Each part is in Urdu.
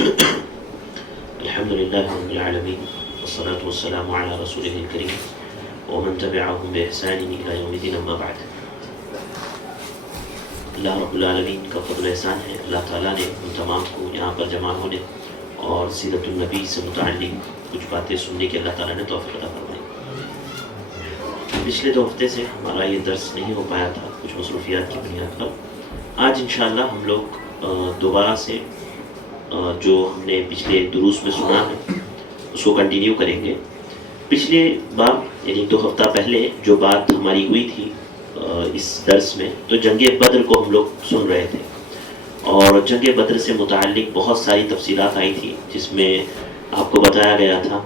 الحمد لله رب العالمين والصلاة والسلام على رسوله الكريم ومن تبعهم بإحسان إلى يوم الدين أما بعد. اللہ رب العالمین کا فضل احسان ہے، اللہ تعالیٰ نے ان تمام کو یہاں پر جمع ہونے اور سیرت النبی سے متعلق کچھ باتیں سننے کے اللہ تعالیٰ نے توفیق عطا فرمائی. پچھلے 2 ہفتے سے ہمارا یہ درس نہیں ہو پایا تھا کچھ مصروفیات کی بنیاد پر. آج انشاءاللہ ہم لوگ دوبارہ سے جو ہم نے پچھلے دروس میں سنا ہے اس کو کنٹینیو کریں گے. پچھلے بار یعنی 2 ہفتہ پہلے جو بات ہماری ہوئی تھی اس درس میں، تو جنگ بدر کو ہم لوگ سن رہے تھے اور جنگ بدر سے متعلق بہت ساری تفصیلات آئی تھی، جس میں آپ کو بتایا گیا تھا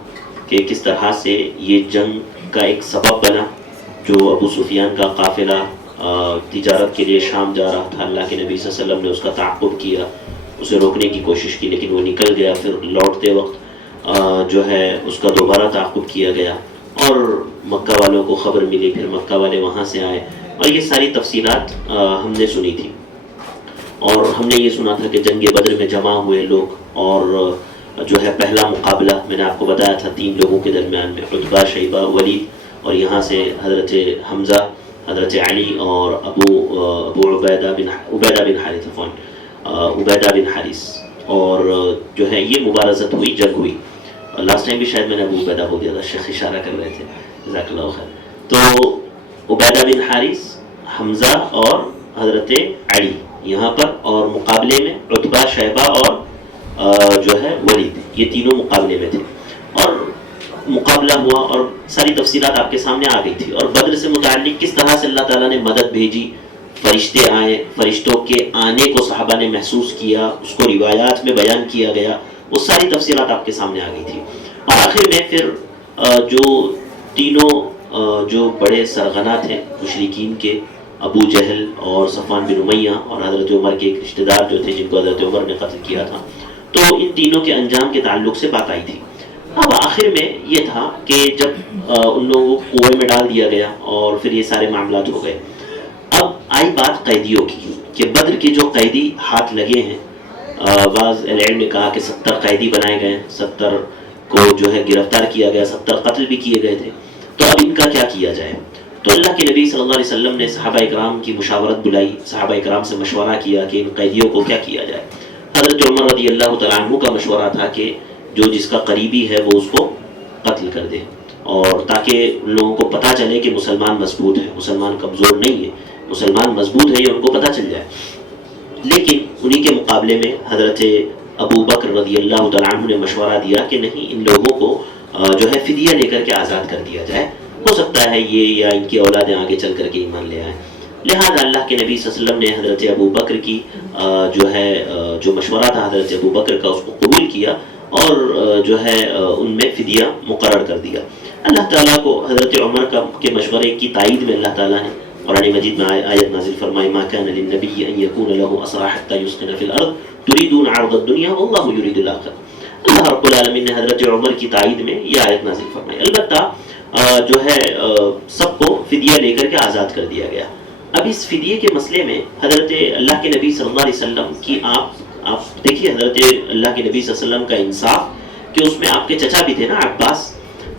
کہ کس طرح سے یہ جنگ کا ایک سبب بنا. جو ابو سفیان کا قافلہ تجارت کے لیے شام جا رہا تھا، اللہ کے نبی صلی اللہ علیہ وسلم نے اس کا تعاقب کیا، اسے روکنے کی کوشش کی لیکن وہ نکل گیا. پھر لوٹتے وقت جو ہے اس کا دوبارہ تعاقب کیا گیا اور مکہ والوں کو خبر ملی، پھر مکہ والے وہاں سے آئے اور یہ ساری تفصیلات ہم نے سنی تھی. اور ہم نے یہ سنا تھا کہ جنگ بدر میں جمع ہوئے لوگ اور جو ہے پہلا مقابلہ میں نے آپ کو بتایا تھا 3 لوگوں کے درمیان میں، عتبہ، شیبہ، ولید، اور یہاں سے حضرت حمزہ، حضرت علی اور ابو عبیدہ بن حارث اور جو ہے یہ مبارزت ہوئی، جنگ ہوئی. لاسٹ ٹائم بھی شاید میں نے ابو عبیدہ ہو گیا تھا، شیخ اشارہ کر رہے تھے، جزاک اللہ خیر. تو عبیدہ بن حارث، حمزہ اور حضرت علی یہاں پر، اور مقابلے میں عتبہ، شیبہ اور جو ہے ولید، یہ تینوں مقابلے میں تھے. اور مقابلہ ہوا اور ساری تفصیلات آپ کے سامنے آ گئی تھی. اور بدر سے متعلق کس طرح سے اللہ تعالیٰ نے مدد بھیجی، فرشتے آئے، فرشتوں کے آنے کو صحابہ نے محسوس کیا، اس کو روایات میں بیان کیا گیا، وہ ساری تفصیلات آپ کے سامنے آ گئی تھی. اور آخر میں پھر جو تینوں جو بڑے سرغنہ تھے مشرکین کے، ابو جہل اور صفوان بن امیہ اور حضرت عمر کے ایک رشتہ دار جو تھے جن کو حضرت عمر نے قتل کیا تھا، تو ان تینوں کے انجام کے تعلق سے بات آئی تھی. اب آخر میں یہ تھا کہ جب ان لوگوں کو کنویں میں ڈال دیا گیا اور پھر یہ سارے معاملات ہو گئے. اب آئی بات قیدیوں کی کہ بدر کے جو قیدی ہاتھ لگے ہیں، بعض علم نے کہا کہ 70 قیدی بنائے گئے، 70 کو جو ہے گرفتار کیا گیا، 70 قتل بھی کیے گئے تھے. تو اب ان کا کیا کیا جائے؟ تو اللہ کے نبی صلی اللہ علیہ وسلم نے صحابہ اکرام کی مشاورت بلائی، صحابہ اکرام سے مشورہ کیا کہ ان قیدیوں کو کیا کیا جائے. حضرت عمر رضی اللہ تعالیٰ عنہ کا مشورہ تھا کہ جو جس کا قریبی ہے وہ اس کو قتل کر دے، اور تاکہ ان لوگوں کو پتہ چلے کہ مسلمان مضبوط ہے، مسلمان کمزور نہیں ہے، مسلمان مضبوط ہے، یہ ان کو پتہ چل جائے. لیکن انہی کے مقابلے میں حضرت ابو بکر رضی اللہ تعالیٰ عنہ نے مشورہ دیا کہ نہیں، ان لوگوں کو جو ہے فدیہ لے کر کے آزاد کر دیا جائے، ہو سکتا ہے یہ یا ان کی اولادیں آگے چل کر کے ایمان لے آئیں. لہذا اللہ کے نبی صلی اللہ علیہ وسلم نے حضرت ابو بکر کی جو مشورہ تھا حضرت ابو بکر کا، اس کو قبول کیا اور جو ہے ان میں فدیہ مقرر کر دیا. اللہ تعالیٰ کو حضرت عمر کے مشورے کی تائید میں اللہ تعالیٰ نے قرآن مجید میں آیت نازل فرمائی، ما كان للنبي ان يكون له اسرى حتى يسكن في الارض تريدون عرض الدنيا والله يريد الاخره. اللہ رب العالمین نے حضرت عمر کی تائید میں یہ آیت نازل فرمائی. البتہ جو ہے سب کو فدیہ لے کر کے آزاد کر دیا گیا. اب اس فدیے کے مسئلے میں حضرت اللہ کے نبی صلی اللہ علیہ وسلم کی آپ دیکھیے، حضرت اللہ کے نبی صلی اللہ علیہ وسلم کا انصاف کہ اس میں آپ کے چچا بھی تھے نا، عباس.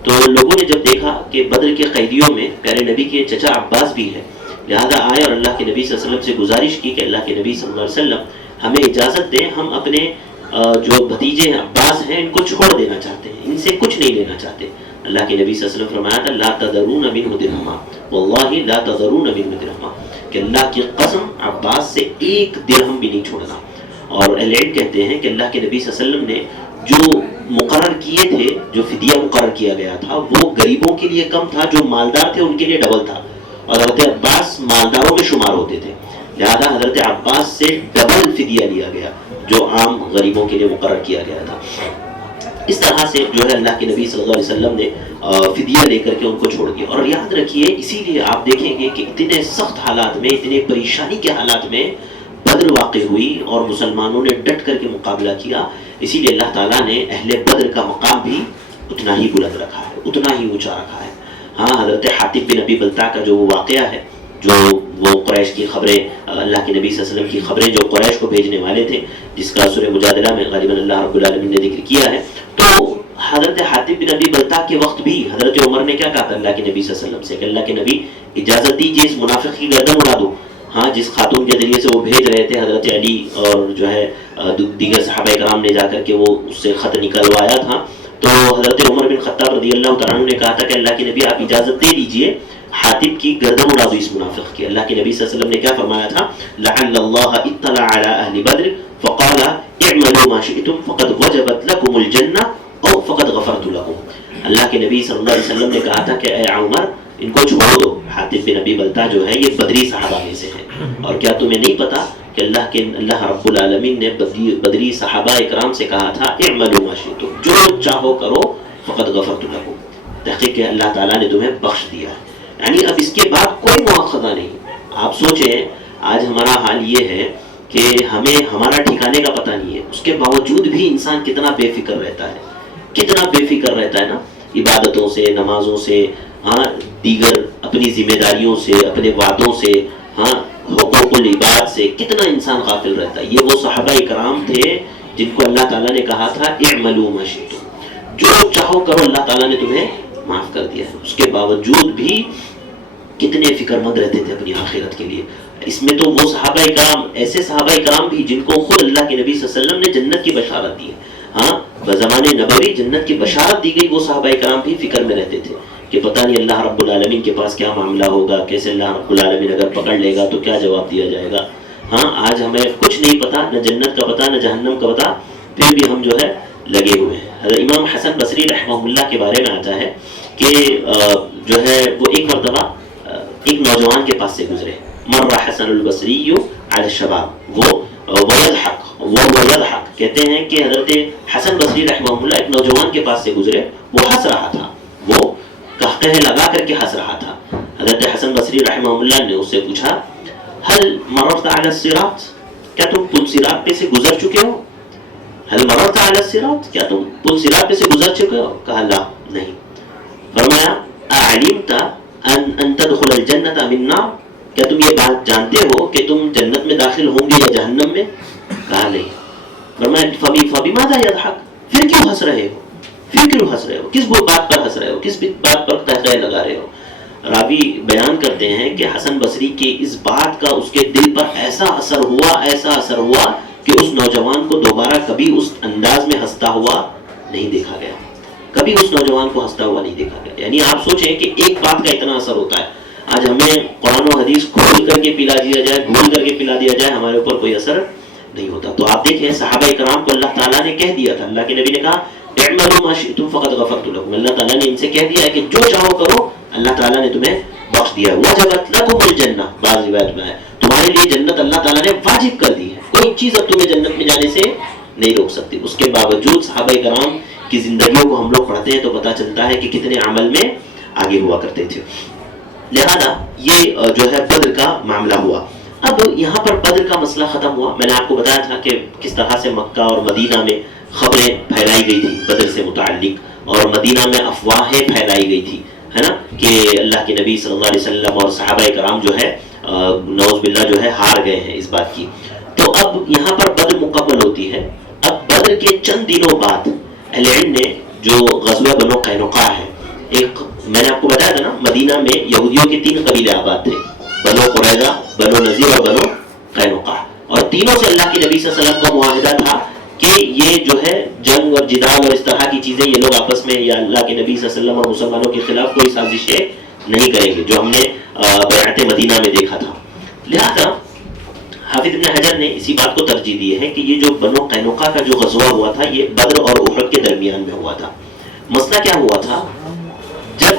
تو لوگوں نے جب دیکھا کہ بدر کے قیدیوں میں پیارے نبی کے چچا عباس بھی ہے، لہذا آئے اور اللہ کے نبی صلی اللہ علیہ وسلم سے گزارش کی کہ اللہ کے نبی صلی اللہ علیہ وسلم ہمیں اجازت دیں، ہم اپنے جو بھتیجے عباس ہیں ان کو چھوڑ دینا چاہتے ہیں، ان سے کچھ نہیں لینا چاہتے. اللہ کے نبی صلی اللہ علیہ وسلم فرمایا تھا لا تذرون منہ درہما واللہ لا تذرون منہ درہما، کہ اللہ کی قسم عباس سے 1 درہم بھی نہیں چھوڑنا. اور اہل علم کہتے ہیں کہ اللہ کے نبی صلی اللہ علیہ وسلم نے جو مقرر کیے تھے، جو فدیہ مقرر کیا گیا تھا، وہ غریبوں کے لیے کم تھا، جو مالدار تھے ان کے لیے ڈبل تھا. اور حضرت عباس مالداروں میں شمار ہوتے تھے، لہذا حضرت عباس سے ڈبل فدیہ لیا گیا جو عام غریبوں کے لیے مقرر کیا گیا تھا. اس طرح سے جو ہے اللہ کے نبی صلی اللہ علیہ وسلم نے فدیہ لے کر کے ان کو چھوڑ دیا. اور یاد رکھیے، اسی لیے آپ دیکھیں گے کہ اتنے سخت حالات میں، اتنے پریشانی کے حالات میں بدر واقع ہوئی اور مسلمانوں نے ڈٹ کر کے مقابلہ کیا. اسی لیے اللہ تعالیٰ نے اہل بدر کا مقام بھی اتنا ہی بلند رکھا ہے، اتنا ہی اونچا رکھا ہے. ہاں، حضرت حاطب بن ابی بلتع کا جو وہ واقعہ ہے، جو وہ قریش کی خبریں، اللہ کے نبی صلی اللہ علیہ وسلم کی خبریں جو قریش کو بھیجنے والے تھے، جس کا سورہ مجادلہ میں غالباً اللہ رب العالمین نے ذکر کیا ہے. تو حضرت حاتب بن ابی بلتع کے وقت بھی حضرت عمر نے کیا کہا تھا اللہ کے نبی صلی اللہ علیہ وسلم سے کہ اللہ کے نبی اجازت دیجیے اس منافق کی گردن اڑا دو. ہاں، جس خاتون کے ذریعے سے وہ بھیج رہے تھے حضرت علی اور جو ہے دیگر صحابہ کرام نے جا کر کے وہ اس سے خط نکلوایا تھا. تو حضرت عمر بن خطاب رضی اللہ تعالیٰ عنہ نے کہا تھا کہ اللہ کے نبی آپ اجازت دے دیجئے حاتب کی گردن اڑا دو اس منافق کی. اللہ کے نبی صلی اللہ علیہ وسلم نے کیا فرمایا تھا؟ لعل اللہ اطلع علی اہل بدر فقال اعملوا ما شئتم فقد وجبت لكم الجنہ او فقد غفرت لكم. اللہ کے نبی صلی اللہ علیہ وسلم نے کہا تھا کہ اے عمر ان کو چھوڑ دو، حاتب بن ابی بلتع جو ہے یہ بدری صحابہ میں سے ہے، اور کیا تمہیں نہیں پتا کہ اللہ رب العالمین نے بدری صحابہ اکرام سے کہا تھا اعملوا ما شئتم، جو چاہو کرو، فقد غفرت لكم، تحقیق کہ اللہ تعالیٰ نے تمہیں بخش دیا. یعنی اب اس کے بعد کوئی مواخذہ نہیں. آپ سوچیں آج ہمارا حال یہ ہے کہ ہمیں ہمارا ٹھکانے کا پتہ نہیں ہے، اس کے باوجود بھی انسان کتنا بے فکر رہتا ہے، کتنا بے فکر رہتا ہے نا، عبادتوں سے، نمازوں سے، ہاں دیگر اپنی ذمہ داریوں سے، اپنے وعدوں سے، ہاں حقوق العباد سے کتنا انسان غافل رہتا ہے. یہ وہ صحابہ کرام تھے جن کو اللہ تعالیٰ نے کہا تھا اعملوا ما شئتم، جو چاہو کرو، اللہ تعالیٰ نے تمہیں معاف کر دیا ہے. اس کے باوجود بھی کتنے فکر مند رہتے تھے اپنی آخرت کے لیے. اس میں تو وہ صحابہ کرام، ایسے صحابہ کرام بھی جن کو خود اللہ کے نبی صلی اللہ علیہ وسلم نے جنت کی بشارت دی ہے. ہاں بزمان نبوی جنت کی بشارت دی گئی، وہ صحابہ کرام بھی فکر میں رہتے تھے کہ پتہ نہیں اللہ رب العالمین کے پاس کیا معاملہ ہوگا، کیسے اللہ رب العالمین اگر پکڑ لے گا تو کیا جواب دیا جائے گا. ہاں آج ہمیں کچھ نہیں پتا، نہ جنت کا پتہ نہ جہنم کا پتہ، پھر بھی ہم جو ہے لگے ہوئے ہیں. حضرت امام حسن بصری رحمہ اللہ کے بارے میں آتا ہے کہ جو ہے وہ ایک مرتبہ ایک نوجوان کے پاس سے گزرے. مر حسن البصری علی الشباب ويضحك، کہتے ہیں کہ حضرت حسن بصری رحمہ اللہ ایک نوجوان کے پاس سے گزرے، وہ ہنس رہا تھا، وہ قہقہے لگا کر کے ہنس رہا تھا. حضرت حسن بصری رحمہ اللہ نے اس سے پوچھا هل مررت على الصراط، کیا تم پل صراط پہ سے گزر چکے ہو؟ هل مررت على الصراط، کیا تم پل صراط پہ سے گزر چکے ہو؟ کہا لا، نہیں. فرمایا اعلمت ان تدخل الجنة من النار، کیا تم یہ بات جانتے ہو کہ تم جنت میں داخل ہوں گے یا جہنم میں؟ کہا نہیں. فرمایا فبماذا يضحك، پھر کیوں ہنس رہے ہو، پھر کیوں ہنس رہے ہو، کس بات پر ہنس رہے ہو، کس بات پر قہقہے لگا رہے ہو؟ راوی بیان کرتے ہیں کہ حسن بصری کے اس بات کا اس کے دل پر ایسا اثر ہوا کہ اس نوجوان کو دوبارہ کبھی اس انداز میں ہنستا ہوا نہیں دیکھا گیا، کبھی اس نوجوان کو ہنستا ہوا نہیں دیکھا گیا. یعنی آپ سوچیں کہ ایک بات کا اتنا اثر ہوتا ہے. آج ہمیں قرآن و حدیث کھول کر کے پلا دیا جائے، گھول کر کے پلا دیا جائے، ہمارے اوپر کوئی اثر نہیں ہوتا. تو آپ دیکھیں صحابہ کرام کو اللہ تعالیٰ نے کہہ دیا تھا، اللہ کے نبی نے کہا اعملوا ما شئتم فقد غفرت لكم، اللہ تعالیٰ نے ان سے کہہ دیا ہے کہ جو چاہو کرو، اللہ تعالیٰ نے تمہیں بخش دیا ہے. وجبت لكم الجنہ، بعض روایت میں ہے تمہارے لیے جنت اللہ تعالیٰ نے واجب کر دی ہے، کوئی چیز اب تمہیں جنت میں جانے سے نہیں روک سکتی. اس کے باوجود صحابہ کرام کی زندگیوں کو ہم لوگ پڑھتے ہیں تو پتہ چلتا ہے کہ کتنے عمل میں آگے ہوا کرتے تھے. لہذا یہ جو ہے بدر کا معاملہ ہوا. اب یہاں پر بدر کا مسئلہ ختم ہوا. میں نے آپ کو بتایا تھا کہ کس طرح سے مکہ اور مدینہ میں خبریں پھیلائی گئی تھی بدر سے متعلق، اور مدینہ میں افواہیں پھیلائی گئی تھی، ہے نا، کہ اللہ کے نبی صلی اللہ علیہ وسلم اور صحابہ کرام جو ہے نعوذ باللہ جو ہے ہار گئے ہیں اس بات کی. تو اب یہاں پر بدر مکمل ہوتی ہے. اب بدر کے چند دنوں بعد اہل علم نے جو غزوہ بنو قینقاع ہے، ایک میں نے آپ کو بتایا تھا نا، مدینہ میں یہودیوں کے 3 قبیلے آباد تھے، بنو قریظہ، بنو نذیر اور بنو قینقاع، اور تینوں سے اللہ کے نبی صلی اللہ علیہ وسلم کا معاہدہ تھا کہ یہ جو ہے جنگ اور جدال اور اس طرح کی چیزیں یہ لوگ آپس میں یا اللہ کے نبی صلی اللہ علیہ وسلم اور مسلمانوں کے خلاف کوئی سازشیں نہیں کریں گے، جو ہم نے بیعت مدینہ میں دیکھا تھا. لہذا حافظ ابن حجر نے اسی بات کو ترجیح دی ہے کہ یہ جو بنو قینقاع کا جو غزوہ ہوا تھا یہ بدر اور احد کے درمیان میں ہوا تھا. مسئلہ کیا ہوا تھا، جب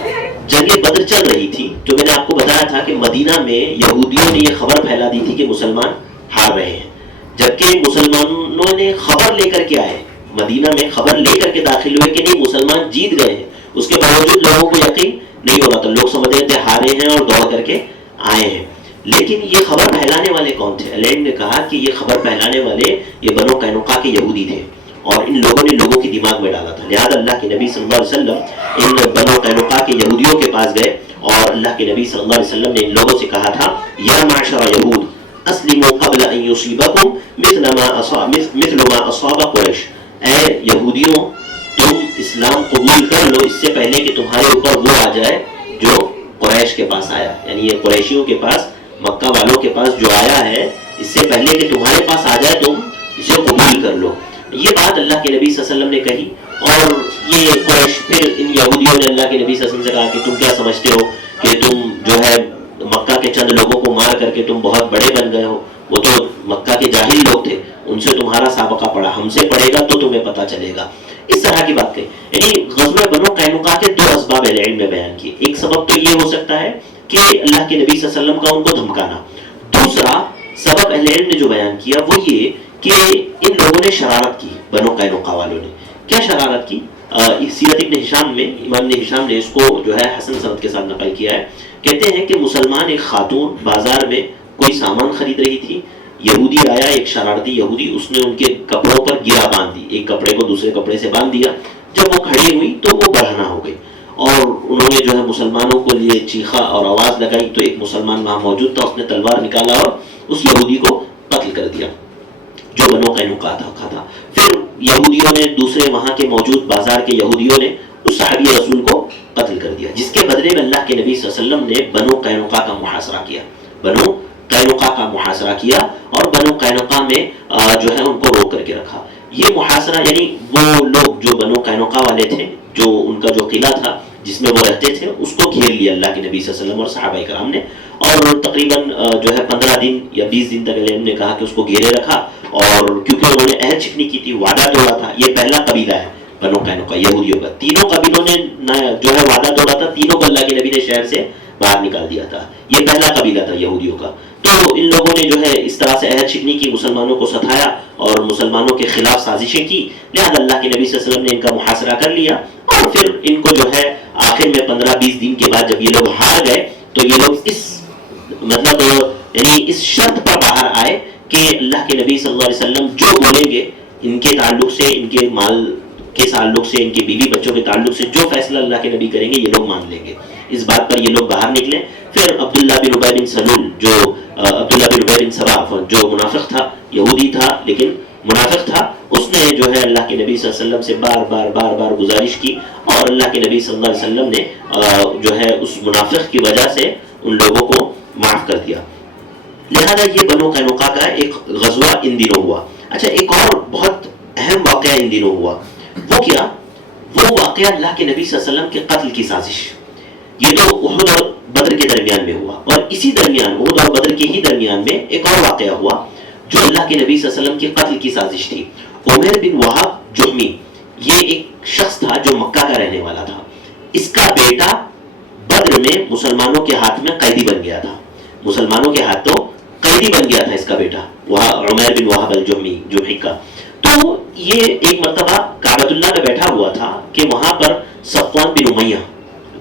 جنگ بدر چل رہی تھی تو میں نے آپ کو بتایا تھا کہ مدینہ میں یہودیوں نے یہ خبر پھیلا دی تھی کہ مسلمان ہار رہے ہیں، جبکہ مسلمانوں نے خبر لے کر کے آئے، مدینہ میں خبر لے کر کے داخل ہوئے کہ نہیں مسلمان جیت گئے ہیں. اس کے باوجود لوگوں کو یقین نہیں ہو رہا تھا، لوگ سمجھ رہے تھے ہارے ہیں اور دوڑ کر کے آئے ہیں. لیکن یہ خبر پھیلانے والے کون تھے؟ علم نے کہا کہ یہ خبر پھیلانے والے یہ بنو قینقاع کے یہودی تھے، اور ان لوگوں نے لوگوں کے دماغ میں ڈالا تھا. لہذا اللہ کے نبی صلی اللہ علیہ وسلم ان بنو قینقاع کے یہودیوں کے پاس گئے اور اللہ کے نبی صلی اللہ علیہ وسلم نے ان لوگوں سے کہا تھا یا معشر یہود اسلموا قبل ان یصیبکم مثل ما اصاب قریش. اے یہودیوں تم اسلام قبول کر لو اس سے پہلے کہ تمہارے اوپر وہ آ جائے جو قریش کے پاس آیا. یعنی یہ قریشیوں کے پاس مکہ والوں کے پاس جو آیا ہے اس سے پہلے کہ تمہارے پاس آ جائے تم اسے قبول کر لو. یہ بات اللہ کے نبی صلی اللہ علیہ وسلم نے کہی اور یہ قریش پھر ان یہودیوں نے اللہ کے نبی صلی اللہ علیہ وسلم سے کہا کہ تم کیا سمجھتے ہو کہ تم جو ہے مکہ کے چند لوگوں کو مار کر کے تم بہت بڑے بن گئے ہو. وہ تو مکہ کے جاہل لوگ تھے, ان سے تمہارا سابقہ پڑا, ہم سے پڑھے گا تو تمہیں پتہ چلے گا. اس طرح کی بات کہی. یعنی غزوہ بنو قینقاع کے دو اسباب اہل علم میں بیان کیے. ایک سبب تو یہ ہو سکتا ہے کہ اللہ کے نبی صلی اللہ علیہ وسلم کا ان کو دھمکانا. دوسرا سبب اہل علم نے جو بیان کیا وہ یہ کہ ان لوگوں نے شرارت کی. بنو قینقاع والوں نے کیا شرارت کی؟ سیرت ابن ہشام میں امام ابن ہشام نے اس کو جو ہے حسن سند کے ساتھ نقل کیا ہے. کہتے ہیں کہ مسلمان ایک خاتون بازار میں کوئی سامان خرید رہی تھی. یہودی آیا, ایک شرارتی یہودی, اس نے ان کے کپڑوں پر گرا باندھ دی, ایک کپڑے کو دوسرے کپڑے سے باندھ دیا. جب وہ کھڑی ہوئی تو وہ برہنہ ہو گئی اور انہوں نے جو ہے مسلمانوں کو لیے چیخا اور آواز لگائی. تو ایک مسلمان وہاں موجود تھا, اس نے تلوار نکالا اور اس یہودی کو قتل کر دیا جو بنو قینقاع تھا. پھر یہودیوں نے, دوسرے وہاں کے موجود بازار کے یہودیوں نے اس صحابی رسول کو قتل کر دیا, جس کے بدلے میں اللہ کے نبی صلی اللہ علیہ وسلم نے بنو قینقاع کا محاصرہ کیا. بنو قینقاع کا محاصرہ کیا اور بنو قینقاع میں جو ہے ان کو روک کر کے رکھا. یہ محاصرہ یعنی وہ لوگ جو بنو قینقاع والے تھے, جو ان کا جو قلعہ تھا جس میں وہ رہتے تھے, اس کو گھیر لیا اللہ کے نبی صلی اللہ علیہ وسلم اور صحابہ کرام نے, اور تقریباً جو ہے 15 دن یا 20 دن تک انہوں نے کہا کہ اس کو گھیرے رکھا. اور کیونکہ انہوں نے عہد چکنی کی تھی, وعدہ توڑا تھا. یہ پہلا قبیلہ ہے بنو قینقاع یہودیوں کا. تینوں قبیلوں نے جو ہے وعدہ توڑا تھا, تینوں کو اللہ کے نبی نے شہر سے باہر نکال دیا تھا. یہ پہلا قبیلہ تھا یہودیوں کا. تو ان لوگوں نے جو ہے اس طرح سے عہد شکنی کی, مسلمانوں کو ستایا اور مسلمانوں کے خلاف سازشیں کی. لہذا اللہ کے نبی صلی اللہ علیہ وسلم نے ان کا محاصرہ کر لیا اور پھر ان کو جو ہے آخر میں 15-20 دن کے بعد جب یہ لوگ ہار گئے تو یہ لوگ اس مطلب یعنی اس شرط پر باہر آئے کہ اللہ کے نبی صلی اللہ علیہ وسلم جو بولیں گے ان کے تعلق سے, ان کے مال کے تعلق سے, ان کے بیوی بچوں کے تعلق سے جو فیصلہ اللہ کے نبی کریں گے یہ لوگ مان لیں گے. اس بات پر یہ لوگ باہر نکلے. پھر عبداللہ بن ابی بن سلول, جو عبداللہ بن ابی بن سبا جو منافق تھا, یہودی تھا لیکن منافق تھا, اس نے جو ہے اللہ کے نبی صلی اللہ علیہ وسلم سے بار بار گزارش کی اور اللہ کے نبی صلی اللہ علیہ وسلم نے جو ہے اس منافق کی وجہ سے ان لوگوں کو معاف کر دیا. لہذا یہ بنو قینقاع کا ایک غزوہ ان دنوں ہوا. اچھا, ایک اور بہت اہم واقعہ ان دنوں ہوا. وہ کیا؟ وہ واقعہ اللہ کے نبی صلی اللہ علیہ وسلم کے قتل کی سازش. یہ تو احد اور بدر کے درمیان میں ہوا, اور اسی درمیان احد اور بدر کے ہی درمیان میں ایک اور واقعہ ہوا جو اللہ کے نبی صلی اللہ علیہ وسلم کے قتل کی سازش تھی. عمیر بن وہب جہمی, یہ ایک شخص تھا جو مکہ کا رہنے والا تھا. اس کا بیٹا بدر میں مسلمانوں کے ہاتھ میں قیدی بن گیا تھا. مسلمانوں کے ہاتھوں قیدی بن گیا تھا اس کا بیٹا عمیر بن وہب الجمحی کا. تو یہ ایک مرتبہ کعبۃ اللہ میں بیٹھا ہوا تھا کہ وہاں پر صفوان بن امیہ,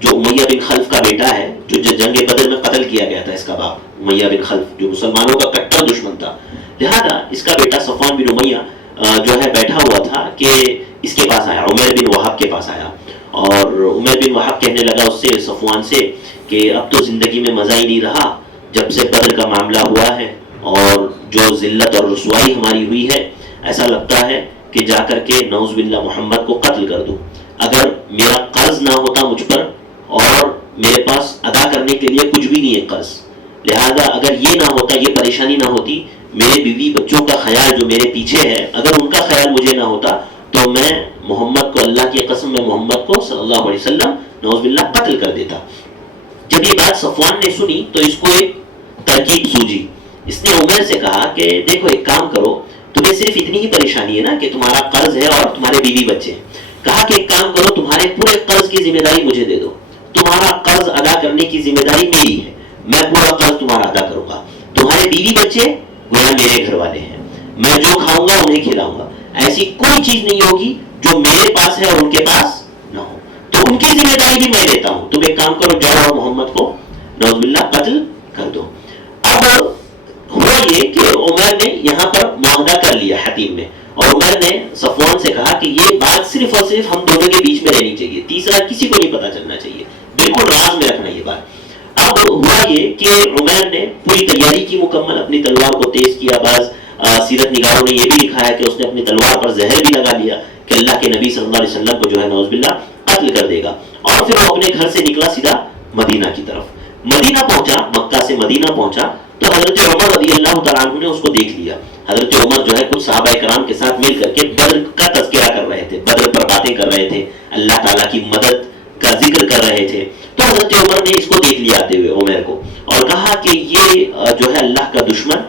جو امیہ بن خلف کا بیٹا ہے, جو جنگ بدر میں قتل کیا گیا تھا, اس کا باپ امیہ بن خلف جو مسلمانوں کا کٹر دشمن تھا. لہذا اس کا بیٹا صفوان بن امیہ جو ہے بیٹھا ہوا تھا کہ اس کے پاس آیا, عمیر بن وہب کے پاس آیا, اور عمیر بن وہب کہنے لگا اس سے, صفوان سے, کہ اب تو زندگی میں مزہ ہی نہیں رہا جب سے بدر کا معاملہ ہوا ہے, اور جو ذلت اور رسوائی ہماری ہوئی ہے, ایسا لگتا ہے کہ جا کر کے نعوذ باللہ محمد کو قتل کر دوں. اگر میرا قرض نہ ہوتا مجھ پر اور میرے پاس ادا کرنے کے لیے کچھ بھی نہیں ہے قرض, لہذا اگر یہ نہ ہوتا, یہ پریشانی نہ ہوتی, میرے بیوی بچوں کا خیال جو میرے پیچھے ہے, اگر ان کا خیال مجھے نہ ہوتا تو میں محمد کو, اللہ کی قسم میں محمد کو صلی اللہ علیہ وسلم نعوذ باللہ قتل کر دیتا. جب یہ بات صفوان نے سنی تو اس کو ایک ترکیب سوجی. اس نے عمر سے کہا کہ دیکھو ایک کام کرو, تمہیں صرف اتنی ہی پریشانی ہے نا کہ تمہارا قرض ہے اور تمہارے بیوی بچے ہیں. کہا کہ ایک کام کرو, تمہارے پورے قرض کی ذمہ داری مجھے دے دو, تمہارا قرض ادا کرنے کی ذمہ داری میری ہے, میں پورا قرض تمہارا ادا کروں گا. تمہارے بیوی بچے گویا میرے گھر والے ہیں, میں جو کھاؤں گا انہیں کھلاؤں گا, ایسی کوئی چیز نہیں ہوگی جو میرے پاس ہے اور ان کے پاس نہ ہو, تو ان کی ذمہ داری بھی میں لیتا ہوں. تم ایک کام کرو, جاؤ اور محمد کو نعوذ باللہ قتل کر دو. اب ہوا یہ کہ عمر نے یہاں پر معاہدہ کر لیا حتیم میں, اور عمر نے صفوان سے کہا کہ یہ بات صرف اور صرف ہم دونوں کے بیچ میں رہنی چاہیے، تیسرا کسی کو نہیں پتا چلنا چاہیے، بالکل راز میں رکھنا یہ بات۔ اب ہوا یہ کہ عمر نے پوری تیاری کی مکمل، اپنی تلوار کو تیز کیا۔ بعض سیرت نگاروں نے یہ بھی لکھا ہے کہ اس نے اپنی تلوار پر زہر بھی لگا لیا کہ اللہ کے نبی صلی اللہ علیہ وسلم کو جو ہے نعوذ باللہ قتل کر دے گا، اور پھر وہ اپنے گھر سے نکلا سیدھا مدینہ کی طرف۔ مدینہ پہنچا، مکہ سے مدینہ پہنچا تو حضرت عمر رضی اللہ تعالیٰ عنہ نے اس کو دیکھ لیا۔ حضرت عمر جو ہے کچھ صحابہ کرام کے ساتھ مل کر کے بدر کا تذکرہ کر رہے تھے، بدر پر باتیں کر رہے تھے، اللہ تعالیٰ کی مدد کا ذکر کر رہے تھے۔ تو حضرت عمر نے اس کو دیکھ لیا آتے ہوئے عمر کو، اور کہا کہ یہ جو ہے اللہ کا دشمن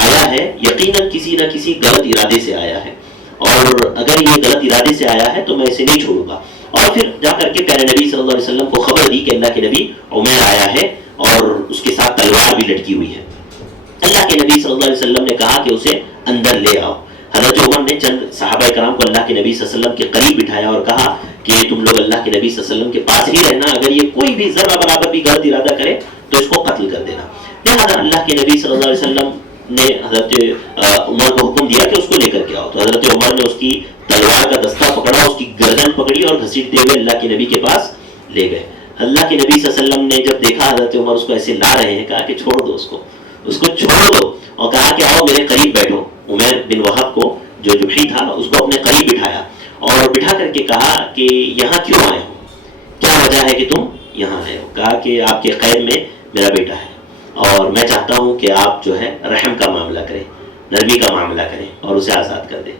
آیا ہے، یقیناً کسی نہ کسی غلط ارادے سے آیا ہے، اور اگر یہ غلط ارادے سے آیا ہے تو میں اسے نہیں چھوڑوں گا۔ اور پھر جا کر کے پیارے نبی صلی اللہ علیہ وسلم کو خبر دی کہ اللہ کے نبی عمر آیا ہے اور اس کے ساتھ تلوار بھی لٹکی ہوئی ہے۔ اللہ کے نبی صلی اللہ علیہ وسلم نے کہا کہ اسے اندر لے آؤ۔ حضرت عمر نے چند صحابہ کرام کو اللہ کے نبی صلی اللہ علیہ وسلم کے قریب بٹھایا اور کہا کہ تم لوگ اللہ کے نبی صلی اللہ علیہ وسلم کے پاس ہی رہنا، اگر یہ کوئی بھی ذرہ برابر بھی غلط ارادہ کرے تو اس کو قتل کر دینا۔ لہٰذا اللہ کے نبی صلی اللہ علیہ وسلم نے حضرت عمر کو حکم دیا کہ اس کو لے کر کے آؤ۔ تو حضرت عمر نے اس کی تلوار کا دستہ پکڑا، اس کی گردن پکڑی اور گھسیٹتے ہوئے اللہ کے نبی کے پاس لے گئے۔ اللہ کے نبی صلی اللہ علیہ وسلم نے جب دیکھا حضرت عمر اس کو ایسے لا رہے ہیں، کہا کہ چھوڑ دو اس کو چھوڑ دو، اور کہا کہ آؤ میرے قریب بیٹھو۔ عمر بن وہب کو جو جوحی تھا اس کو اپنے قریب بٹھایا اور بٹھا کر کے کہا کہ یہاں کیوں آئے ہو، کیا وجہ ہے کہ تم یہاں آئے ہو؟ کہا کہ آپ کے قید میں میرا بیٹا ہے اور میں چاہتا ہوں کہ آپ جو ہے رحم کا معاملہ کریں، نرمی کا معاملہ کریں اور اسے آزاد کر دیں۔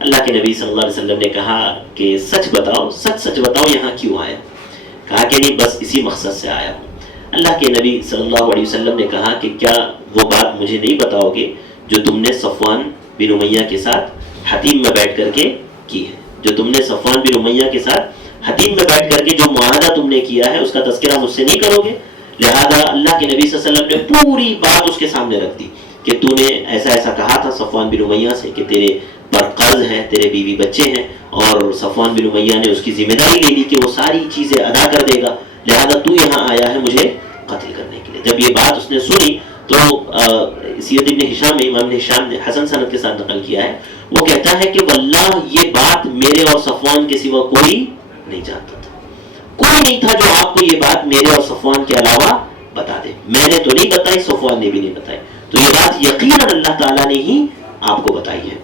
اللہ کے نبی صلی اللہ علیہ وسلم نے کہا کہ سچ بتاؤ، سچ بتاؤ یہاں کیوں آئے؟ کہا کہ نہیں، بس اسی مقصد سے آیا ہوں۔ اللہ کے نبی صلی اللہ علیہ وسلم نے کہا کہ کیا وہ بات مجھے نہیں بتاؤ گے جو تم نے صفوان بن امیہ کے ساتھ حتیم میں بیٹھ کر کے کی ہے؟ جو تم نے صفوان بن امیہ کے ساتھ حتیم میں بیٹھ کر کے جو معاہدہ تم نے کیا ہے اس کا تذکرہ مجھ سے نہیں کرو گے؟ لہذا اللہ کے نبی صلی اللہ علیہ وسلم نے پوری بات اس کے سامنے رکھ دی کہ تو نے ایسا کہا تھا صفوان بن امیہ سے کہ تیرے پر قرض ہے، تیرے بیوی بچے ہیں، اور صفوان بن امیہ نے اس کی ذمہ داری لے لی کہ وہ ساری چیزیں ادا کر دے گا، لہذا تو یہاں آیا ہے مجھے قتل کرنے کے لیے۔ جب یہ بات اس نے سنی تو سیرت ابن ہشام میں امام ہشام نے حسن سند کے ساتھ نقل کیا ہے، وہ کہتا ہے کہ واللہ یہ بات میرے اور صفوان کے سوا کوئی نہیں جانتا تھا، کوئی نہیں تھا جو آپ کو یہ بات میرے اور صفوان کے علاوہ بتا دے۔ میں نے تو نہیں بتائی، صفوان نے بھی نہیں بتائی، تو یہ بات یقیناً اللہ تعالیٰ نے ہی آپ کو بتائی ہے۔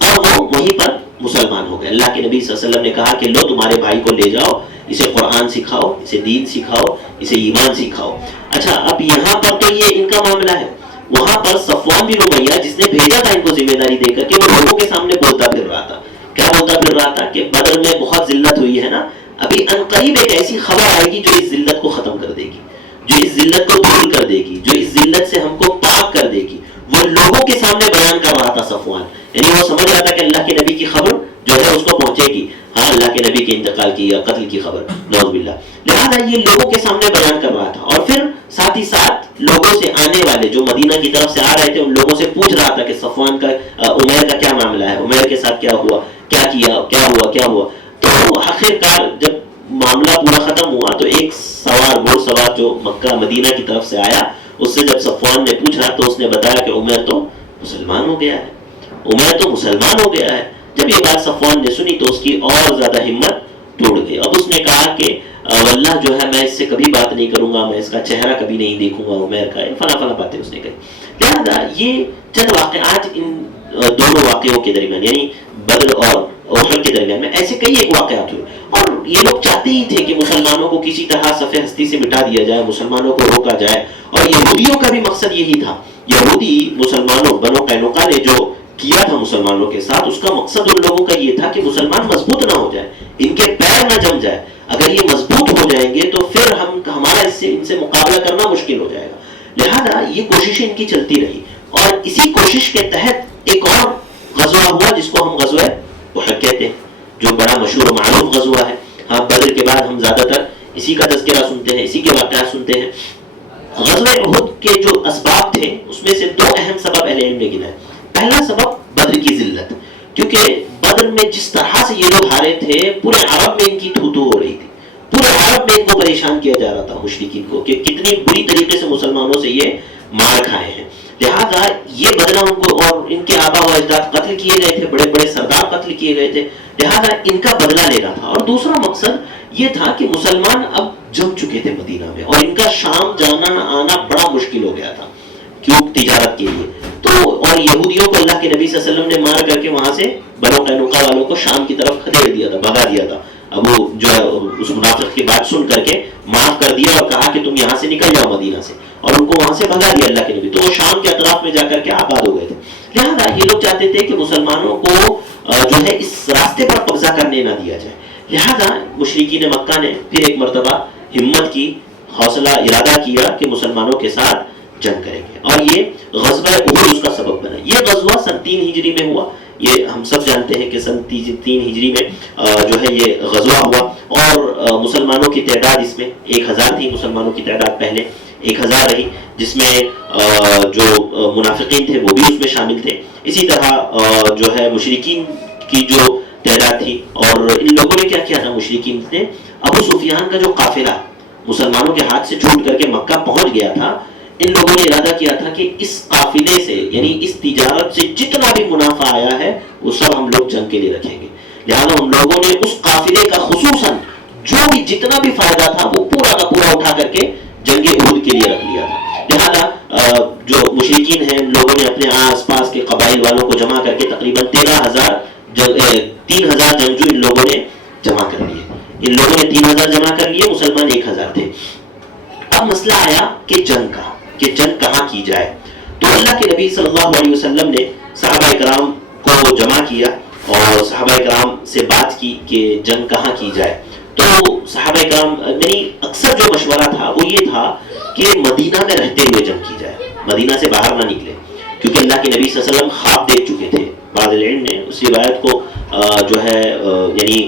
اور وہ وہیں پر مسلمان ہو گئے۔ اللہ کے نبی صلی اللہ علیہ وسلم نے کہا کہ لو تمہارے بھائی کو لے جاؤ، اسے قرآن سکھاؤ، اسے دین سکھاؤ، اسے ایمان سکھاؤ۔ اچھا، اب یہاں پر تو یہ ان کا معاملہ ہے، وہاں پر صفوان بن امیہ جس نے بھیجا تھا ان کو ذمہ داری دے کر کے، وہ لوگوں کے سامنے بولتا پھر رہا تھا۔ کیا بولتا پھر رہا تھا؟ کہ بدر میں بہت ذلت ہوئی ہے نا، ابھی عنقریب ایک ایسی خبر آئے گی جو اس ذلت کو ختم کر دے گی، جو اس ذلت کو دور کر دے گی، جو اس ذلت سے ہم کو پاک کر دے گی۔ وہ لوگوں کے سامنے بیان کر رہا تھا صفوان، یعنی وہ سمجھ رہا تھا کہ اللہ کے نبی کی خبر جو ہے اس کو پہنچے گی، ہاں اللہ کے نبی کے انتقال کی یا قتل کی خبر، نعوذ باللہ۔ لہٰذا یہ لوگوں کے سامنے بیان کر رہا تھا، اور پھر ساتھ ہی ساتھ لوگوں سے آنے والے جو مدینہ کی طرف سے آ رہے تھے ان لوگوں سے پوچھ رہا تھا کہ صفوان کا عمیر کا کیا معاملہ ہے، عمیر کے ساتھ کیا ہوا، کیا کیا، کیا ہوا۔ تو آخرکار جب معاملہ پورا ختم ہوا تو ایک گھوڑ سوار جو مکہ مدینہ کی طرف سے آیا، اس سے جب صفوان نے پوچھا تو اس نے بتایا کہ عمیر تو مسلمان ہو گیا ہے، عمیر تو مسلمان ہو گیا ہے۔ جب یہ بات صفوان نے سنی تو اس کی اور زیادہ ہمت ٹوٹ گئی۔ اب اس نے کہا کہ واللہ جو ہے میں اس سے کبھی بات نہیں کروں گا، میں اس کا چہرہ کبھی نہیں دیکھوں گا عمیر کا، فلاں باتیں اس نے کہی۔ لہذا یہ چند واقعات ان دونوں واقعوں کے درمیان یعنی بدر اور احد کے درمیان میں ایسے کئی ایک واقعات ہوئے، اور یہ لوگ چاہتے ہی تھے کہ مسلمانوں کو کسی طرح صف ہستی سے مٹا دیا جائے، مسلمانوں کو روکا جائے، اور یہودیوں کا بھی مقصد یہی تھا۔ یہودی مسلمانوں بنو قینقاع نے جو کیا تھا مسلمانوں کے ساتھ، اس کا مقصد ان لوگوں کا یہ تھا کہ مسلمان مضبوط نہ ہو جائے، ان کے پیر نہ جم جائے۔ اگر یہ مضبوط ہو جائیں گے تو پھر ہمارا ان سے مقابلہ کرنا مشکل ہو جائے گا۔ لہذا یہ کوششیں ان کی چلتی رہی، اور اسی کوشش کے تحت ایک اور غزوہ ہوا جس کو ہم غزوہ احد کہتے ہیں، جو بڑا مشہور و معروف غزوہ ہے۔ ہاں، بدر کے بعد ہم زیادہ تر اسی کا تذکرہ سنتے ہیں، اسی کے واقعات سنتے ہیں۔ غزوہ احد کے جو اسباب تھے اس میں سے دو اہم سبب اہل علم نے گنائے۔ پہلا سبب بدر کی ذلت، کیونکہ بدر میں جس طرح سے یہ لوگ ہارے تھے، پورے عرب میں ان کی تھو ہو رہی تھی، پورے عرب میں ان کو پریشان کیا جا رہا تھا مشرکین کو، کہ کتنی بری طریقے سے مسلمانوں سے یہ مار کھائے ہیں. لہذا یہ بدلہ ان کو, اور ان کے آبا و اجداد قتل کیے گئے تھے, بڑے بڑے سردار قتل کیے گئے تھے, لہذا ان کا بدلہ لینا تھا. اور دوسرا مقصد یہ تھا کہ مسلمان اب جم چکے تھے مدینہ میں, اور ان کا شام جانا آنا بڑا مشکل ہو گیا تھا کیوں, تجارت کے لیے. تو اور یہودیوں کو اللہ کے نبی صلی اللہ علیہ وسلم نے مار کر کے وہاں سے بنو قینقاع والوں کو شام کی طرف کھدیڑ دیا تھا, بھگا دیا تھا. اب وہ جو ہے اس منافق کی بات سن کر کے معاف کر دیا اور کہا کہ تم یہاں سے نکل جاؤ مدینہ سے, اور ان کو وہاں سے بھگا دیا اللہ کے نبی. تو وہ شام کے اطراف میں جا کر کے آباد ہو گئے تھے. لہذا یہ لوگ چاہتے تھے کہ مسلمانوں کو جو ہے اس راستے پر قبضہ کرنے نہ دیا جائے. لہذا مشرکین مکہ نے پھر ایک مرتبہ ہمت کی, حوصلہ ارادہ کیا کہ مسلمانوں کے ساتھ جنگ کریں گے, اور یہ غزوہ احد اس کا سبب بنا. یہ غزوہ سن 3 ہجری میں ہوا. یہ ہم سب جانتے ہیں کہ سن 3 ہجری میں جو ہے یہ غزوہ ہوا, اور مسلمانوں کی تعداد اس میں 1000 تھی. مسلمانوں کی تعداد پہلے 1000 رہی, جس میں جو منافقین تھے وہ بھی اس میں شامل تھے. اسی طرح جو ہے مشرکین کی جو تعداد تھی, اور ان لوگوں نے کیا کیا تھا, مشرکین نے ابو سفیان کا جو قافلہ مسلمانوں کے ہاتھ سے چھوٹ کر کے مکہ پہنچ گیا تھا, ان لوگوں نے ارادہ کیا تھا کہ اس قافلے سے, یعنی اس تجارت سے جتنا بھی منافع آیا ہے وہ سب ہم لوگ جنگ کے لیے رکھیں گے. لہذا ان لوگوں نے اس قافلے کا خصوصاً جو بھی جتنا بھی فائدہ تھا وہ پورا کا پورا اٹھا کر کے جنگ احد کے لیے رکھ لیا تھا. لہذا جو مشرکین ہیں ان لوگوں نے اپنے آس پاس کے قبائل والوں کو جمع کر کے تقریباً 3000 جنگجو ان لوگوں نے جمع کر لیے. ان لوگوں نے 3000 جمع کر لیے, مسلمان 1000 تھے. اب مسئلہ آیا کہ جنگ کہاں کی جائے. تو اللہ کے نبی صلی اللہ علیہ وسلم نے صحابہ کرام کو جمع کیا اور صحابہ کرام سے بات کی کہ جنگ کہاں کی جائے. تو صحابہ کرام یعنی اکثر جو مشورہ تھا وہ یہ تھا کہ مدینہ میں رہتے ہوئے جنگ کی جائے, مدینہ سے باہر نہ نکلے, کیونکہ اللہ کے نبی صلی اللہ علیہ وسلم خواب دیکھ چکے تھے. بعض علم نے اس روایت کو جو ہے یعنی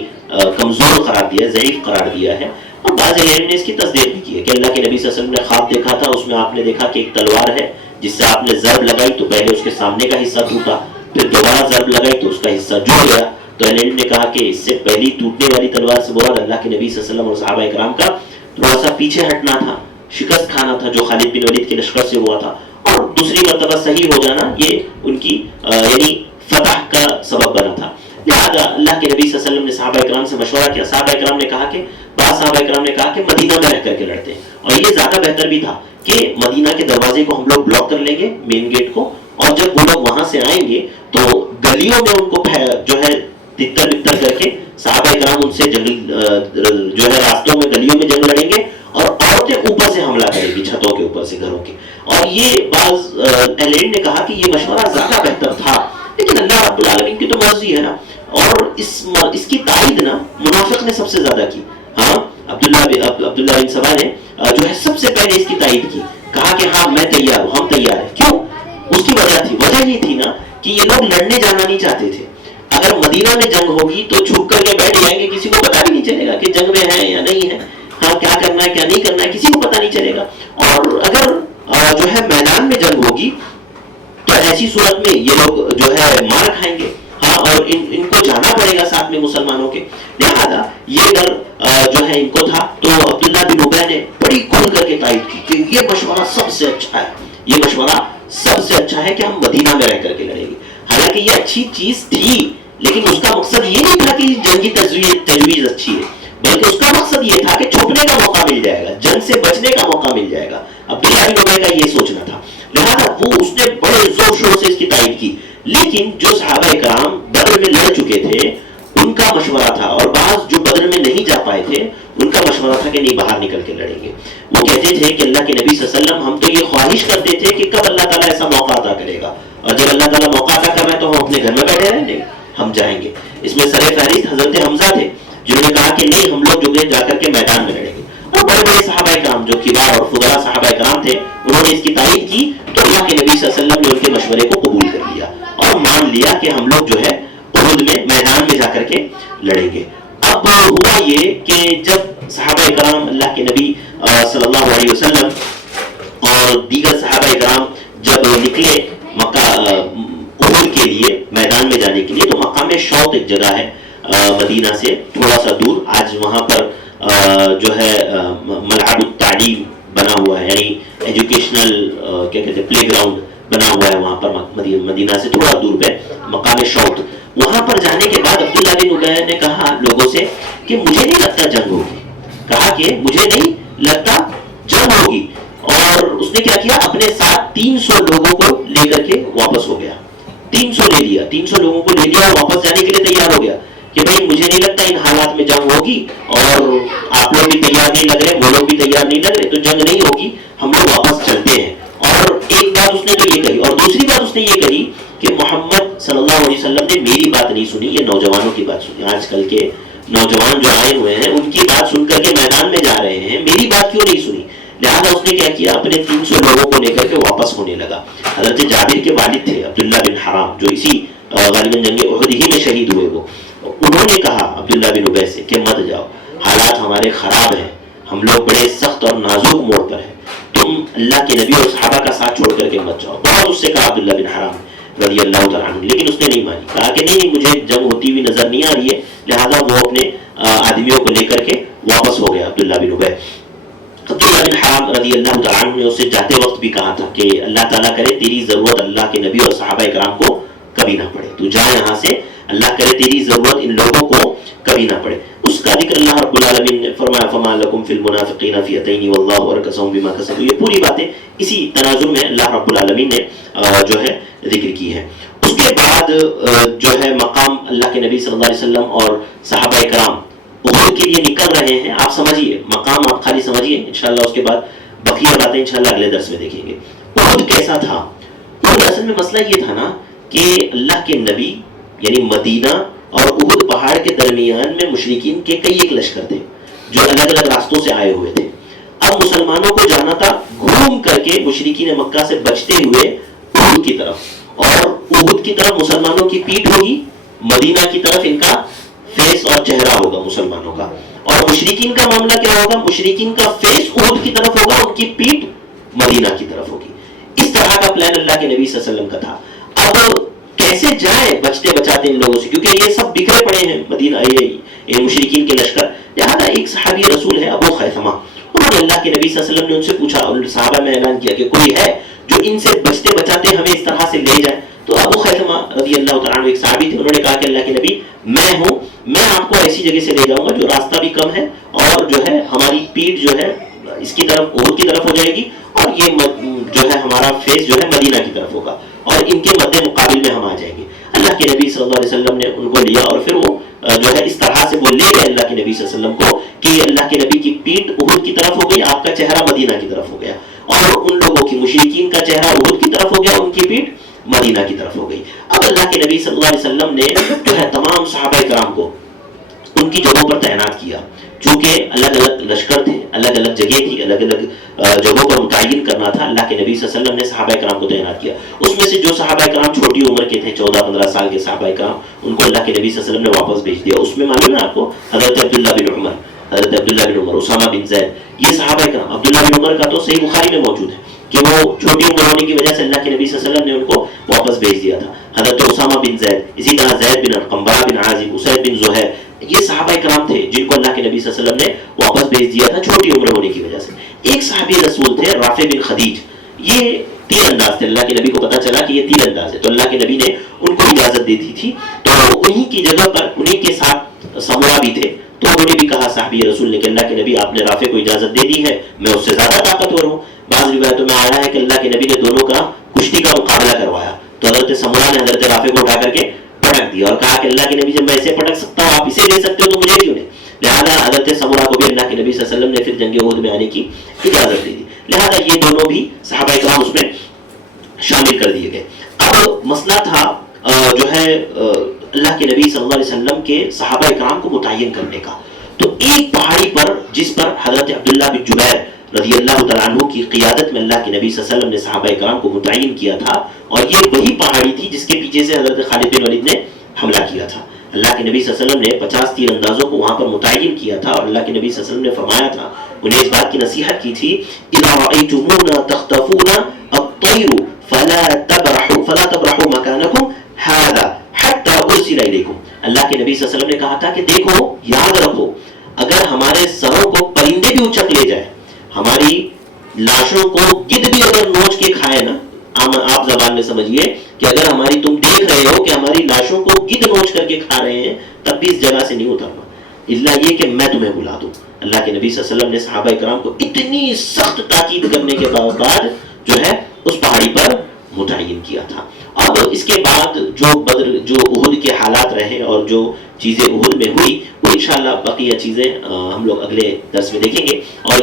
کمزور قرار دیا, ضعیف قرار دیا ہے, اور بعض علم نے اس کی تصدیق بھی کی ہے کہ اللہ کے نبی صلی اللہ علیہ وسلم نے خواب دیکھا تھا. اس میں آپ نے دیکھا کہ ایک تلوار ہے جس سے آپ نے ضرب لگائی تو پہلے اس کے سامنے کا حصہ ٹوٹا, پھر دوبارہ ضرب لگائی تو اس کا حصہ جڑ گیا. تو علم نے کہا کہ اس سے پہلی ٹوٹنے والی تلوار سے مراد اللہ کے نبی صلی اللہ علیہ وسلم اور صحابہ کرام کا تھوڑا سا پیچھے ہٹنا تھا, شکست کھانا تھا جو خالد بن ولید کے لشکر سے ہوا تھا, اور دوسری مرتبہ صحیح ہو جانا یہ ان کی یعنی فتح کا سبب بنا تھا. لہذا اللہ کے نبی صلی اللہ علیہ وسلم نے صحابہ کرام سے مشورہ کیا. صحابہ کرام نے کہا کہ بعض صحابہ کرام نے کہا کہ مدینہ میں رہ کر کے لڑتے ہیں, اور یہ زیادہ بہتر بھی تھا کہ مدینہ کے دروازے کو ہم لوگ بلاک کر لیں گے, مین گیٹ کو, اور جب وہ لوگ وہاں سے آئیں گے تو گلیوں میں ان کو جو ہے تتر بتر کر کے صحابہ کرام ان سے جو ہے راستوں میں گلیوں میں جنگ لڑیں گے, اور عورتیں اوپر سے حملہ کریں گی, چھتوں کے اوپر سے, گھروں کے. اور یہ بعض اہل علم نے کہا کہ یہ مشورہ زیادہ بہتر تھا, لیکن اللہ رب العالمین کی تو مرضی ہے نا, اور اس کی تائید نا منافق نے سب سے زیادہ کی. ہاں, عبداللہ بن سبا نے جو ہے سب سے پہلے اس کی تائید کی, کہا کہ ہاں میں تیار ہوں, ہم تیار ہیں. کیوں؟ اس کی وجہ یہ تھی نا کہ یہ لوگ لڑنے جانا نہیں چاہتے تھے. اگر مدینہ میں جنگ ہوگی تو چھپ کر کے بیٹھ جائیں گے, کسی کو پتا بھی نہیں چلے گا کہ جنگ میں ہے یا نہیں ہے, ہاں کیا کرنا ہے کیا نہیں کرنا ہے کسی کو پتا نہیں چلے گا. اور اگر جو ہے میدان میں جنگ ہوگی تو ایسی صورت میں یہ لوگ جو ہے مار کھائیں گے, ہاں, اور ان کو جانا پڑے گا ساتھ میں مسلمانوں کے. لہذا یہ ڈر جو ہے ان کو تھا. تو عبداللہ بن ابی نے بڑی کھل کر کے تائید کی کہ یہ مشورہ سب سے اچھا ہے, یہ مشورہ سب سے اچھا ہے کہ ہم مدینہ میں رہ کر کے لڑیں گے. حالانکہ یہ اچھی چیز تھی, لیکن اس کا مقصد یہ نہیں تھا کہ جنگی تجویز اچھی ہے, بلکہ اس کا مقصد یہ تھا کہ چھپنے کا موقع مل جائے گا, جنگ سے بچنے کا موقع مل جائے گا. عبداللہ بن ابی کا یہ سوچنا تھا. لہذا وہ اس نے بڑے زور شور سے اس کی تائید کی. لیکن جو صحابہ کرام بدر میں لڑ چکے تھے ان کا مشورہ تھا, اور بعض جو بدر میں نہیں جا پائے تھے ان کا مشورہ تھا کہ نہیں باہر نکل کے لڑیں گے. وہ کہتے تھے کہ اللہ کے نبی صلی اللہ علیہ وسلم ہم تو یہ خواہش کرتے تھے کہ کب اللہ تعالیٰ ایسا موقع عطا کرے گا, اور جب اللہ تعالیٰ موقع عطا کر رہا ہے تو ہم اپنے گھر میں بیٹھے رہیں گے, ہم جائیں گے. اس میں سر فہرست حضرت حمزہ تھے جنہوں نے کہا کہ نہیں, ہم لوگ جو جا کر کے میدان میں لڑیں گے. اور بڑے بڑے صحابہ کرام جو کبار اور فضلاء صحابہ کرام تھے انہوں نے اس کی تائید کی. تو اللہ کے نبی صلی اللہ علیہ وسلم نے ان کے مشورے کو قبول کر لیا اور مان لیا کہ ہم لوگ جو ہے احد میں میدان میں جا کر کے لڑیں گے. اب ہوا یہ کہ جب صحابہ کرام اللہ کے نبی صلی اللہ علیہ وسلم اور دیگر صحابہ کرام جب نکلے مکہ احد کے لیے, میدان میں جانے کے لیے, تو مقام شوط ایک جگہ ہے مدینہ سے تھوڑا سا دور, آج وہاں پر جو ہے ملعب التعلیم بنا ہوا ہے، یعنی ایجوکیشنل کیا کہتے ہیں پلے گراؤنڈ بنا ہوا ہے وہاں پر مدینہ سے تھوڑا دور پہ مقام شوط. وہاں پر جانے کے بعد عبداللہ بن ابی نے کہا لوگوں سے کہ مجھے نہیں لگتا جنگ ہوگی. کہا کہ مجھے نہیں لگتا جنگ ہوگی. اور اس نے کیا کیا، اپنے ساتھ 300 لوگوں کو لے کر کے واپس ہو گیا. 300 لے لیا، 300 لوگوں کو لے لیا اور واپس جانے کے لیے تیار ہو گیا کہ بھائی مجھے نہیں لگتا ان حالات میں جنگ ہوگی، اور آپ لوگ بھی تیار نہیں لگ رہے، وہ لوگ بھی تیار نہیں لگ رہے، تو جنگ نہیں ہوگی، ہم لوگ واپس چلتے ہیں. اور ایک بات اس نے تو یہ کہی، اور دوسری بات اس نے یہ کہی کہ محمد صلی اللہ علیہ وسلم نے میری بات نہیں سنی، یہ نوجوانوں کی بات سنی. آج کل کے نوجوان جو آئے ہوئے ہیں ان کی بات سن کر کے میدان میں جا رہے ہیں، میری بات کیوں نہیں سنی. لہٰذا اس نے کیا کیا، اپنے 300 لوگوں کو لے کر کے واپس ہونے لگا. حضرت جابر کے والد تھے عبداللہ بن حرام، جو اسی غالباً جنگ احد ہی میں شہید ہوئے. وہ انہوں نے کہا عبداللہ بن ابی سے کہ مت جاؤ، حالات ہمارے خراب ہیں، ہم لوگ بڑے سخت اور نازک موڑ پر ہیں، تم اللہ کے نبی اور صحابہ کا ساتھ چھوڑ کر کے مت جاؤ. بہت اس سے کہا عبداللہ بن حرام رضی اللہ تعالیٰ عنہ، لیکن اس نے نہیں مانی. کہا کہ نہیں مجھے جنگ ہوتی ہوئی نظر نہیں آ رہی ہے. لہٰذا وہ اپنے آدمیوں کو لے کر کے واپس ہو گیا عبداللہ بن ابی. عبداللہ بن حرام رضی اللہ تعالیٰ عنہ نے اسے جاتے وقت بھی کہا تھا کہ اللہ تعالیٰ کرے تیری ضرورت اللہ کے نبی اور صحابہ کرام کو کبھی نہ پڑے، تو جا یہاں سے، اللہ کرے تیری ضرورت ان لوگوں کو کبھی نہ پڑے. اس کا ذکر اللہ رب العالمین نے فرمایا فما لکم فی المنافقین فئتین واللہ ارکسہم بما کسبوا. یہ پوری باتیں اسی تناظر میں اللہ رب العالمین نے جو ہے ذکر کی ہے. اس کے بعد جو ہے مقام اللہ کے نبی صلی اللہ علیہ وسلم اور صحابہ کرام احد کے لیے نکل رہے ہیں. آپ سمجھیے مقام، آپ خالی سمجھیے، انشاءاللہ اس کے بعد بقیہ باتیں انشاءاللہ اگلے درس میں دیکھیں گے. احد کیسا تھا؟ احد اصل میں مسئلہ یہ تھا نا کہ اللہ کے نبی یعنی مدینہ اور احد پہاڑ کے درمیان میں مشرکین کے کئی ایک لشکر تھے جو الگ الگ راستوں سے آئے ہوئے تھے. اب مسلمانوں کو جانا تھا گھوم کر کے مشرکین مکہ سے بچتے ہوئے احد کی طرف، اور احد کی طرف مسلمانوں کی پیٹھ ہوگی، مدینہ کی طرف ان کا فیس اور چہرہ ہوگا مسلمانوں کا. اور مشرکین کا معاملہ کیا ہوگا؟ مشرکین کا فیس احد کی طرف ہوگا، ان کی پیٹھ مدینہ کی طرف ہوگی. اس طرح کا پلان اللہ کے نبی صلی اللہ علیہ وسلم کا تھا. اب کیسے جائیں بچتے بچاتے ان لوگوں سے، کیونکہ یہ سب بکھرے پڑے ہیں مدینہ یہ مشرکین کے لشکر. لہذا ایک صحابی رسول ہے ابو خیثمہ، انہوں نے اللہ کے نبی صلی اللہ علیہ وسلم نے ان سے پوچھا، ان صحابہ میں اعلان کیا کہ کوئی ہے جو ان سے بچتے بچاتے ہمیں اس طرح سے لے جائے. تو ابو خیثمہ رضی اللہ تعالیٰ عنہ ایک صحابی تھے، انہوں نے کہا کہ اللہ کے نبی میں ہوں، میں آپ کو ایسی جگہ سے لے جاؤں گا جو راستہ بھی کم ہے اور جو ہے ہماری پیٹھ جو ہے اس کی طرف احد کی طرف ہو جائے گی، اور یہ جو ہے ہمارا فیس جو ہے مدینہ کی طرف ہوگا، اور ان کے مد مقابل میں ہم آ جائیں گے. اللہ کے نبی صلی اللہ علیہ وسلم نے ان کو لیا، اور پھر وہ جو ہے اس طرح سے وہ لے گئے اللہ کے نبی صلی اللہ علیہ وسلم کو کہ اللہ کے نبی کی پیٹھ احد کی طرف ہو گئی، آپ کا چہرہ مدینہ کی طرف ہو گیا، اور ان لوگوں کی مشرکین کا چہرہ احد کی طرف ہو گیا، ان کی پیٹھ مدینہ کی طرف ہو گئی. اب اللہ کے نبی صلی اللہ علیہ وسلم نے جو ہے تمام صحابہ کرام کو ان کی جگہوں پر تعینات کیا. چونکہ الگ الگ لشکر تھے، الگ الگ جگہ تھی، الگ الگ جگہوں پر متعین کرنا تھا، اللہ کے نبی صلی اللہ علیہ وسلم نے صحابہ کرام کو تعینات کیا. اس میں سے جو صحابہ کرام چھوٹی عمر کے تھے، 14-15 سال کے صحابہ کرام، ان کو اللہ کے نبی صلی اللہ علیہ وسلم نے واپس بھیج دیا. اس میں معلوم ہے آپ کو حضرت عبداللہ بن عمر، اسامہ بن زید، یہ صحابہ کرام. عبداللہ بن عمر کا تو صحیح بخاری میں موجود ہے کہ وہ چھوٹی عمر ہونے کی وجہ سے اللہ کے نبی صلی اللہ علیہ وسلم نے ان کو واپس بھیج دیا تھا. حضرت اسامہ بن زید، اسی طرح زید بن ارقم، برا بن عازب، اسید بن زہیر، یہ صحابہ کرام تھے جن کو اللہ کے نبی صلی اللہ علیہ وسلم نے واپس بھیج دیا تھا چھوٹی عمر ہونے کی وجہ سے. ایک صحابی رسول تھے رافع بن خدیج، یہ تیر انداز تھے. اللہ کے نبی کو پتا چلا کہ یہ تیر انداز ہے، تو اللہ کے نبی نے ان کو اجازت دے دی تھی. تو انہی کی جگہ پر انہی کے ساتھ سمورا بھی تھے، تو انہوں نے بھی کہا صحابی رسول نے کہ اللہ کے نبی آپ نے رافع کو اجازت دے دی ہے، میں اس سے زیادہ طاقتور ہوں. بعض روایتوں میں آیا ہے کہ اللہ کے نبی نے دونوں کا کشتی کا مقابلہ کروایا، تو حضرت سمورا نے حضرت رافع کو اٹھا کر کے پٹک دیا اور کہا کہ اللہ کے نبی جب میں اسے پٹک سکتا ہوں آپ اسے لے سکتے ہو تو مجھے کیوں نہیں. لہٰذا حضرت سمورا کو بھی اللہ کے نبی صلی اللہ علیہ وسلم نے پھر جنگ احد میں آنے کی اجازت دے دی. لہٰذا یہ دونوں بھی صحابہ کرام اس میں شامل کر دیے گئے. اب مسئلہ تھا جو ہے اللہ کے نبی صلی اللہ علیہ وسلم کے صحابہ کرام کو متعین کرنے کا. تو ایک پہاڑی پر جس پر حضرت عبداللہ بن جبیر رضی اللہ تعالیٰ عنہ کی قیادت میں اللہ کے نبی صلی اللہ علیہ وسلم نے صحابہ کرام کو متعین کیا تھا، اور یہ وہی پہاڑی تھی جس کے پیچھے سے حضرت خالد بن ولید نے حملہ کیا تھا. اللہ کے نبی صلی اللہ علیہ وسلم نے 50 تیر اندازوں کو وہاں پر متعین کیا تھا، اور اللہ کے نبی صلی اللہ علیہ وسلم نے فرمایا تھا، انہیں اس بات کی نصیحت کی تھی، اذا رأيتمونا تختفون الطير فلا تبرحوا مكانكم هذا حتى ارسل اليكم. اللہ کے نبی صلی اللہ علیہ وسلم نے کہا تھا کہ دیکھو، یاد رکھو، اگر ہمارے سروں کو پرندے بھی اچک لے جائے، ہماری لاشوں کو گدھ بھی اگر نوچ کے کھائے نا، آپ زبان میں سمجھیے کہ اگر ہماری، تم دیکھ رہے ہو کہ ہماری لاشوں کو گدھ نوچ کر کے کھا رہے ہیں، تب بھی اس جگہ سے نہیں اترنا، الا یہ کہ میں تمہیں بلا دوں. اللہ کے نبی صلی اللہ علیہ وسلم نے صحابہ کرام کو اتنی سخت تاکید کرنے کے بعد جو ہے اس پہاڑی پر متعین کیا تھا. اب اس کے بعد جو احد کے حالات رہے اور جو چیزیں احد میں ہوئی، وہ انشاءاللہ بقیہ چیزیں ہم لوگ اگلے درس میں دیکھیں گے. اور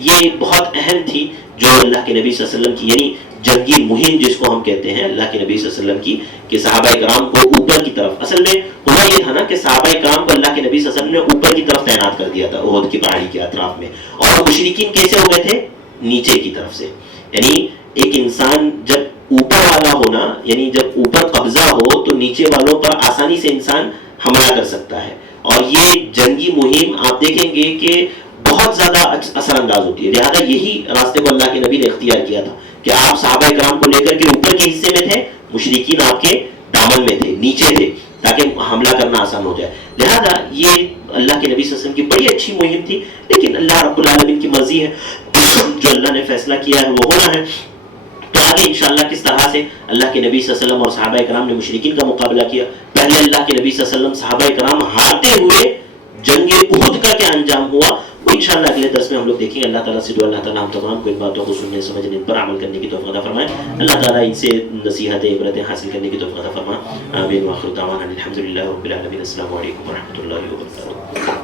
یہ بہت اہم تھی جو اللہ کے نبی صلی اللہ علیہ وسلم کی، یعنی جنگی مہم جس کو ہم کہتے ہیں اللہ کے نبی صلی اللہ علیہ وسلم کی، کہ صحابہ کرام کو اوپر کی طرف، اصل میں ہوا یہ تھا نا کہ صحابہ کرام کو اللہ کے نبی صلی اللہ علیہ وسلم نے اوپر کی طرف تعینات کر دیا تھا احد کی پہاڑی کے اطراف میں، اور مشرکین کیسے ہو گئے تھے؟ نیچے کی طرف سے. یعنی ایک انسان جب اوپر والا ہونا، یعنی جب اوپر قبضہ ہو تو نیچے والوں پر آسانی سے انسان حملہ کر سکتا ہے. اور یہ جنگی مہم آپ دیکھیں گے کہ بہت زیادہ اثر انداز ہوتی ہے. لہٰذا یہی راستے کو اللہ کے نبی نے اختیار کیا تھا کہ آپ صحابہ کرام کو لے کر کے اوپر کے حصے میں تھے، مشرکین آپ کے دامن میں تھے، نیچے تھے، تاکہ حملہ کرنا آسان ہو جائے. لہذا یہ اللہ کے نبی صلی اللہ علیہ وسلم کی بڑی اچھی مہم تھی، لیکن اللہ رب العالمین کی مرضی ہے، جو اللہ نے فیصلہ کیا ہے وہ ہونا ہے. تو آگے انشاءاللہ کس طرح سے اللہ کے نبی صلی اللہ علیہ وسلم اور صحابہ کرام نے مشرکین کا مقابلہ کیا. پہلے اللہ کے نبی صلی اللہ علیہ وسلم صحابہ کرام ہارتے ہوئے جنگ احد کا کیا انجام ہوا، وہ انشاءاللہ اگلے درس میں ہم لوگ دیکھیں گے. اللہ تعالیٰ سے دعا اللہ تعالیٰ ہم تمام کو ان باتوں کو سننے سمجھنے پر عمل کرنے کی توفیق عطا فرمائے. اللہ تعالیٰ ان سے نصیحتیں عبرتیں حاصل کرنے کی توفیق عطا فرمائے. آمین. وآخر دعوانا الحمد للہ رب العالمین. السلام علیکم ورحمۃ اللہ وبرکاتہ.